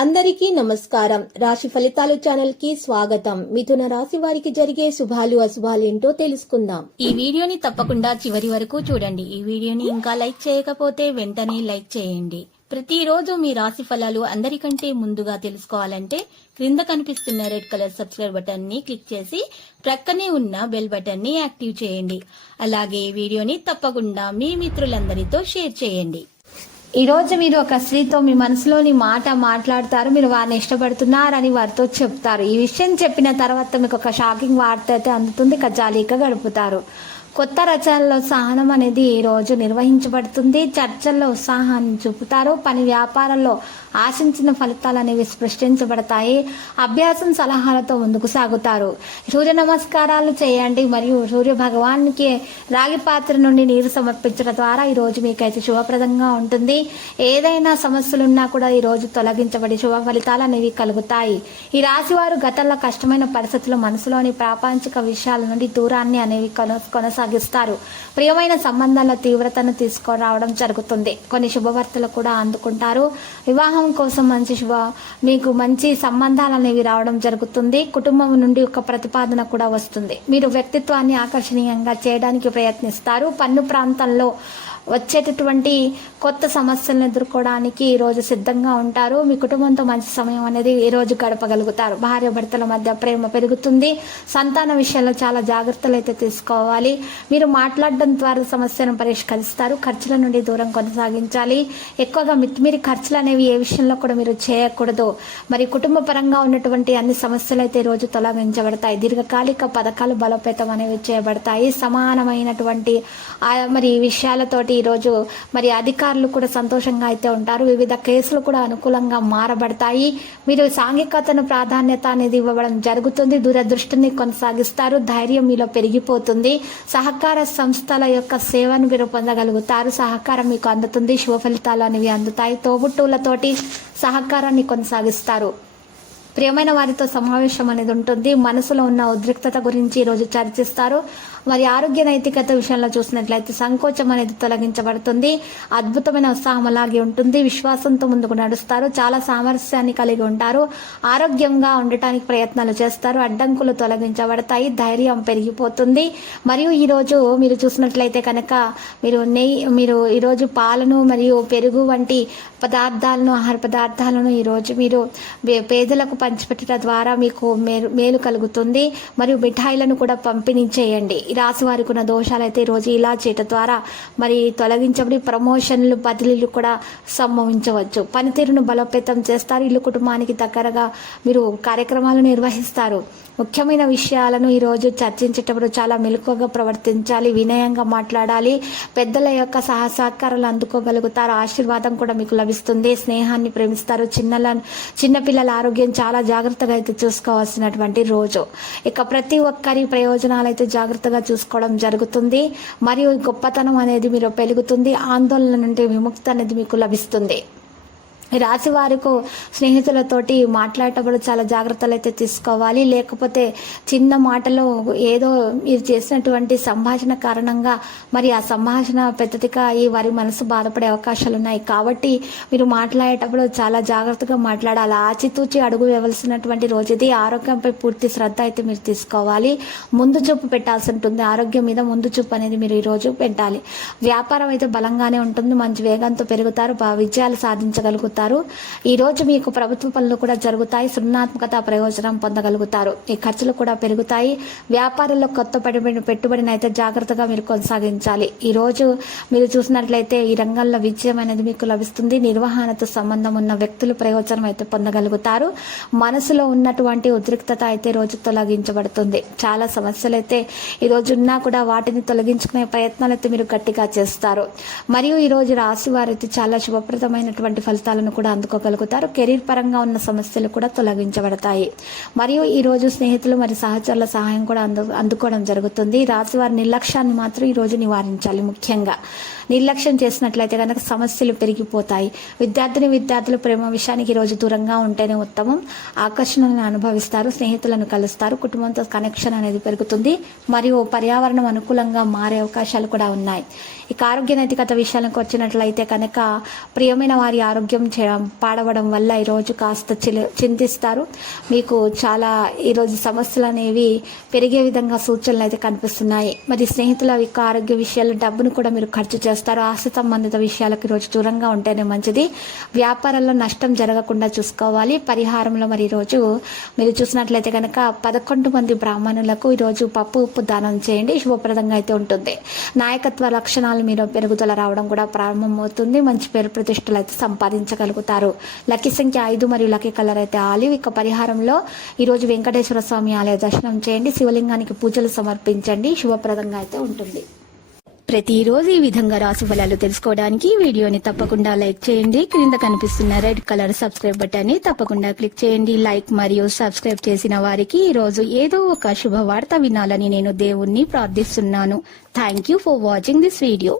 అందరికీ నమస్కారం. రాశి ఫలితాలు ఛానల్ కి స్వాగతం. మిథున రాశి వారికి జరిగే శుభాలు అశుభాలు ఏంటో తెలుసుకుందాం. ఈ వీడియోని తప్పకుండా చివరి వరకు చూడండి. ఈ వీడియోని ఇంకా లైక్ చేయకపోతే వెంటనే లైక్ చేయండి. ప్రతిరోజు మీ రాశి ఫలాలు అందరికంటే ముందుగా తెలుసుకోవాలంటే క్రింద కనిపిస్తున్న రెడ్ కలర్ సబ్స్క్రైబ్ బటన్ ని క్లిక్ చేసి ప్రక్కనే ఉన్న బెల్ బటన్ ని యాక్టివ్ చేయండి. అలాగే ఈ వీడియోని తప్పకుండా మీ మిత్రులందరితో షేర్ చేయండి. ఈ రోజు మీరు ఒక స్త్రీతో మీ మనసులోని మాట మాట్లాడతారు. మీరు వారిని ఇష్టపడుతున్నారని వారితో చెప్తారు. ఈ విషయం చెప్పిన తర్వాత మీకు ఒక షాకింగ్ వార్త అయితే అందుతుంది. జాలీగా గడుపుతారు. కొత్త రచనల్లో సహనం అనేది ఈ రోజు నిర్వహించబడుతుంది. చర్చల్లో ఉత్సాహాన్ని చూపుతారు. పని వ్యాపారంలో ఆశించిన ఫలితాలు అనేవి సృష్టించబడతాయి. అభ్యాసం సలహాలతో ముందుకు సాగుతారు. సూర్య నమస్కారాలు చేయండి మరియు సూర్య భగవానికి రాగి పాత్ర నుండి నీరు సమర్పించడం ద్వారా ఈ రోజు మీకైతే శుభప్రదంగా ఉంటుంది. ఏదైనా సమస్యలున్నా కూడా ఈ రోజు తొలగించబడి శుభ ఫలితాలు అనేవి కలుగుతాయి. ఈ రాశి వారు గతంలో కష్టమైన పరిస్థితుల్లో మనసులోని ప్రాపంచిక విషయాల నుండి దూరాన్ని అనేవి కొనసాగిస్తారు. ప్రియమైన సంబంధాల తీవ్రతను తీసుకురావడం జరుగుతుంది. కొన్ని శుభవార్తలు కూడా అందుకుంటారు. వివాహం కోసం మీకు మంచి సంబంధాలు అనేవి రావడం జరుగుతుంది. కుటుంబం నుండి ఒక ప్రతిపాదన కూడా వస్తుంది. మీరు వ్యక్తిత్వాన్ని ఆకర్షణీయంగా చేయడానికి ప్రయత్నిస్తారు. పన్ను ప్రాంతంలో వచ్చేటటువంటి కొత్త సమస్యలను ఎదుర్కోవడానికి ఈ రోజు సిద్ధంగా ఉంటారు. మీ కుటుంబంతో మంచి సమయం అనేది ఈ రోజు గడపగలుగుతారు. భార్య భర్తల మధ్య ప్రేమ పెరుగుతుంది. సంతాన విషయంలో చాలా జాగ్రత్తలు అయితే తీసుకోవాలి. మీరు మాట్లాడడం ద్వారా సమస్యను పరిష్కరిస్తారు. ఖర్చుల నుండి దూరం కొనసాగించాలి. ఎక్కువగా మితిమీరి ఖర్చులు అనేవి ఏ విషయంలో కూడా మీరు చేయకూడదు. మరి కుటుంబ పరంగా ఉన్నటువంటి అన్ని సమస్యలు అయితే ఈ రోజు తొలగించబడతాయి. దీర్ఘకాలిక పథకాలు బలోపేతం అనేవి చేయబడతాయి. సమానమైనటువంటి మరి విషయాలతోటి ఈరోజు మరి అధికారులు కూడా సంతోషంగా అయితే ఉంటారు. వివిధ కేసులు కూడా అనుకూలంగా మారబడతాయి. మీరు సాంఘికతను ప్రాధాన్యత అనేది ఇవ్వడం జరుగుతుంది. దూరదృష్టిని కొనసాగిస్తారు. ధైర్యం మీలో పెరిగిపోతుంది. సహకార సంస్థల యొక్క సేవను మీరు పొందగలుగుతారు. సహకారం మీకు అందుతుంది. శుభ ఫలితాలు అనేవి అందుతాయి. తోబుట్టువులతోటి సహకారాన్ని కొనసాగిస్తారు. ప్రియమైన వారితో సమావేశం అనేది ఉంటుంది. మనసులో ఉన్న ఉద్రిక్తత గురించి ఈరోజు చర్చిస్తారు. మరి ఆరోగ్య నైతికత విషయంలో చూసినట్లయితే సంకోచం అనేది తొలగించబడుతుంది. అద్భుతమైన ఉత్సాహం అలాగే ఉంటుంది. విశ్వాసంతో ముందుకు నడుస్తారు. చాలా సామరస్యాన్ని కలిగి ఉంటారు. ఆరోగ్యంగా ఉండటానికి ప్రయత్నాలు చేస్తారు. అడ్డంకులు తొలగించబడతాయి. ధైర్యం పెరిగిపోతుంది. మరియు ఈరోజు మీరు చూసినట్లయితే కనుక మీరు ఈరోజు పాలను మరియు పెరుగు వంటి పదార్థాలను ఆహార పదార్థాలను ఈరోజు మీరు పేదలకు పంచిపెట్టడం ద్వారా మీకు మేలు కలుగుతుంది. మరియు మిఠాయిలను కూడా పంపిణీ చేయండి. ఈ రాశి వారికి ఉన్న దోషాలు అయితే ఈరోజు ఇలా చేయటం ద్వారా మరి తొలగించబడి ప్రమోషన్లు బదిలీలు కూడా సంభవించవచ్చు. పనితీరును బలోపేతం చేస్తారు. ఇల్లు కుటుంబానికి దగ్గరగా మీరు కార్యక్రమాలు నిర్వహిస్తారు. ముఖ్యమైన విషయాలను ఈరోజు చర్చించేటప్పుడు చాలా మెలకువగా ప్రవర్తించాలి. వినయంగా మాట్లాడాలి. పెద్దల యొక్క సహకారాలు అందుకోగలుగుతారు. ఆశీర్వాదం కూడా మీకు లభిస్తుంది. స్నేహాన్ని ప్రేమిస్తారు. చిన్నపిల్లల ఆరోగ్యం చాలా జాగ్రత్తగా అయితే చూసుకోవాల్సినటువంటి రోజు. ఇక ప్రతి ఒక్కరి ప్రయోజనాలు అయితే జాగ్రత్తగా చూసుకోవడం జరుగుతుంది. మరియు గొప్పతనం అనేది మీరు పెరుగుతుంది. ఆందోళన నుండి విముక్తి అనేది మీకు లభిస్తుంది. రాశి వారికి స్నేహితులతోటి మాట్లాడేటప్పుడు చాలా జాగ్రత్తలు అయితే తీసుకోవాలి. లేకపోతే చిన్న మాటలో ఏదో మీరు చేసినటువంటి సంభాషణ కారణంగా మరి ఆ సంభాషణ పెద్దదిగా ఈ వారి మనసు బాధపడే అవకాశాలు ఉన్నాయి. కాబట్టి మీరు మాట్లాడేటప్పుడు చాలా జాగ్రత్తగా మాట్లాడాలి. ఆచితూచి అడుగు వేయవలసినటువంటి రోజు ఇది. ఆరోగ్యంపై పూర్తి శ్రద్ధ అయితే మీరు తీసుకోవాలి. ముందు చూపు పెట్టాల్సి ఉంటుంది. ఆరోగ్యం మీద ముందు చూపు అనేది మీరు ఈరోజు పెట్టాలి. వ్యాపారం అయితే బలంగానే ఉంటుంది. మంచి వేగంతో పెరుగుతారు. విజయాలు సాధించగలుగుతారు. ఈ రోజు మీకు ప్రభుత్వ పనులు కూడా జరుగుతాయి. సృజనాత్మకత ప్రయోజనం పొందగలుగుతారు. ఈ ఖర్చులు కూడా పెరుగుతాయి. వ్యాపారంలో కొత్త పెట్టుబడిని అయితే జాగ్రత్తగా మీరు కొనసాగించాలి. ఈ రోజు మీరు చూసినట్లయితే ఈ రంగంలో విజయం అనేది మీకు లభిస్తుంది. నిర్వహణతో సంబంధం ఉన్న వ్యక్తులు ప్రయోజనం అయితే పొందగలుగుతారు. మనసులో ఉన్నటువంటి ఉద్రిక్తత అయితే రోజు తొలగించబడుతుంది. చాలా సమస్యలు అయితే ఈ రోజు ఉన్నా కూడా వాటిని తొలగించుకునే ప్రయత్నాలు అయితే మీరు గట్టిగా చేస్తారు. మరియు ఈ రోజు రాశి వారైతే చాలా శుభప్రదమైనటువంటి ఫలితాలను కూడా అందుకోగలుగుతారు. కెరీర్ పరంగా ఉన్న సమస్యలు కూడా తొలగించబడతాయి. మరియు ఈ రోజు స్నేహితులు మరి సహచరుల సహాయం కూడా అందుకోవడం జరుగుతుంది. రాశి వారి నిర్లక్ష్యాన్ని మాత్రం ఈ రోజు నివారించాలి. ముఖ్యంగా నిర్లక్ష్యం చేసినట్లయితే కనుక సమస్యలు పెరిగిపోతాయి. విద్యార్థులు ప్రేమ విషయానికి ఈరోజు దూరంగా ఉంటేనే ఉత్తమం. ఆకర్షణను అనుభవిస్తారు. స్నేహితులను కలుస్తారు. కుటుంబంతో కనెక్షన్ అనేది పెరుగుతుంది. మరియు పర్యావరణం అనుకూలంగా మారే అవకాశాలు కూడా ఉన్నాయి. ఇక ఆరోగ్య నైతికత విషయాలకు వచ్చినట్లయితే కనుక ప్రియమైన వారి ఆరోగ్యం పాడవడం వల్ల ఈరోజు కాస్త చింతిస్తారు. మీకు చాలా ఈరోజు సమస్యలు అనేవి పెరిగే విధంగా సూచనలు అయితే కనిపిస్తున్నాయి. మరి స్నేహితుల యొక్క ఆరోగ్య విషయాలు, డబ్బును కూడా మీరు ఖర్చు చేస్తారు. ఆస్తి సంబంధిత విషయాలకు ఈరోజు దూరంగా ఉంటేనే మంచిది. వ్యాపారంలో నష్టం జరగకుండా చూసుకోవాలి. పరిహారంలో మరి ఈరోజు మీరు చూసినట్లయితే కనుక 11 మంది బ్రాహ్మణులకు ఈరోజు పప్పు ఉప్పు దానం చేయండి. శుభప్రదంగా అయితే ఉంటుంది. నాయకత్వ లక్షణాలు మీరు పెరుగుదల రావడం కూడా ప్రారంభమవుతుంది. మంచి పేరు ప్రతిష్టలు అయితే సంపాదించగలుగుతారు. లక్కీ సంఖ్య 5 మరియు లక్కీ కలర్ అయితే ఆలివ్. ఇక పరిహారంలో ఈరోజు వెంకటేశ్వర స్వామి ఆలయ దర్శనం చేయండి. శివలింగానికి పూజలు సమర్పించండి. శుభప్రదంగా అయితే ఉంటుంది. ప్రతిరోజు ఈ విధంగా రాశి ఫలాలు తెలుసుకోవడానికి వీడియోని తప్పకుండా లైక్ చేయండి. క్రింద కనిపిస్తున్న రెడ్ కలర్ సబ్స్క్రైబ్ బటన్ ని తప్పకుండా క్లిక్ చేయండి. లైక్ మరియు సబ్స్క్రైబ్ చేసిన వారికి ఈ రోజు ఏదో ఒక శుభవార్త వినాలని నేను దేవుణ్ణి ప్రార్థిస్తున్నాను. Thank you for watching this video.